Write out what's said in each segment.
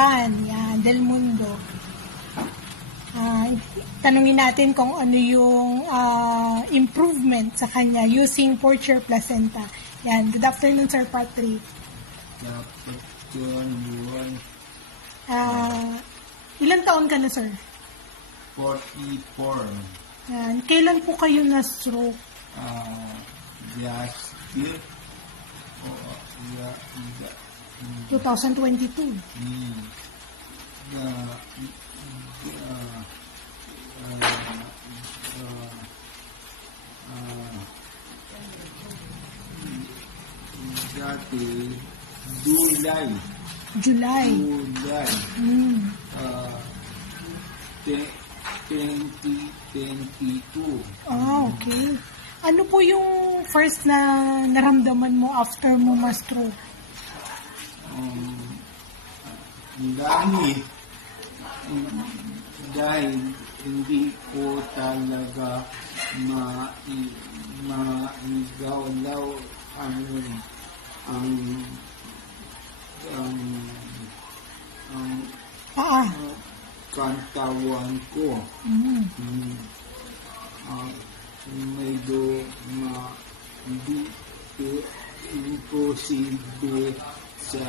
Japan. Yan, Del Mundo. Tanungin natin kung ano yung improvement sa kanya using Porcher placenta. Yan, good afternoon, Sir Patrick. Ilan taon ka na, sir? 44. Yan. Kailan po kayo na-stroke? Last year. 2022. Dati, July. 2022. Okay. Ano po yung first na naramdaman mo after mo ma-stroke? Dahil hindi ko talaga maigalaw ang kantawan ko. Medyo hindi imposible sa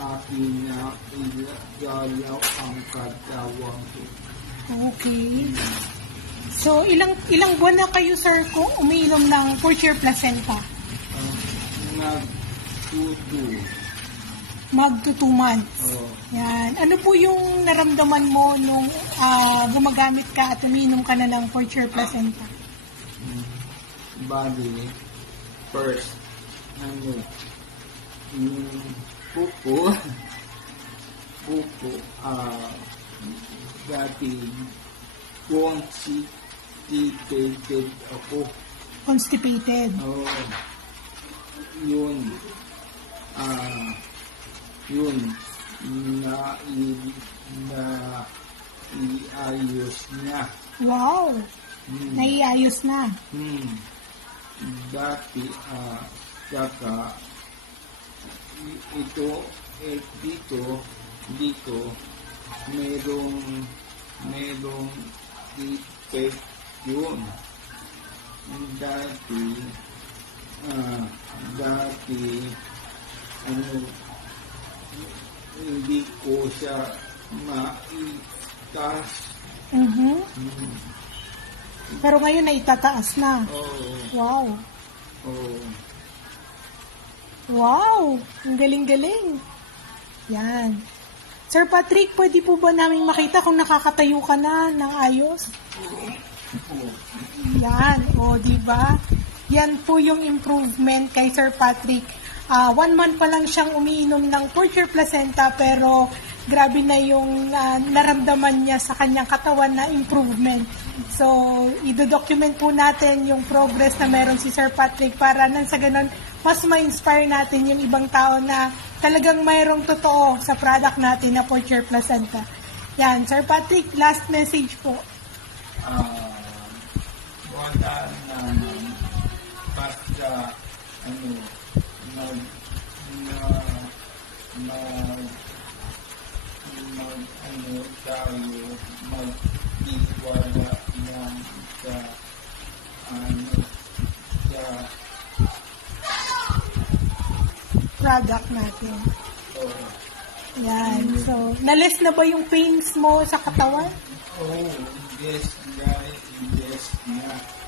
akin na igalaw ang katawan ko. Okay. So, ilang buwan na kayo, sir, kung umiinom ng Porcher placenta? Mag-2 months. Yan. Ano po yung naramdaman mo nung gumagamit ka at umiinom ka na ng Porcher placenta? Bali, first, pupo, dati, constipated ako. Constipated. Yun, naiayos na. Wow! Naiayos na. Dati, saka, dito, merong defect yun. Dati, hindi ko siya maitas. Pero ngayon naitataas na. Wow. Wow! Ang galing-galing. Yan. Sir Patrick, pwede po ba namin makita kung nakakatayo ka na ng ayos? Yan. O, diba? Yan po yung improvement kay Sir Patrick. 1 month pa lang siyang umiinom ng Porcher placenta pero grabe na yung naramdaman niya sa kanyang katawan na improvement. So, i-document po natin yung progress na meron si Sir Patrick para nang sa ganun, mas ma-inspire natin yung ibang tao na talagang mayroong totoo sa product natin na Porcher placenta. Yan, Sir Patrick, last message po. Wala naman basta magtiwala lang sa product natin. Yan. So, na-less na ba yung pains mo sa katawan? Yes, guys. Yes, na.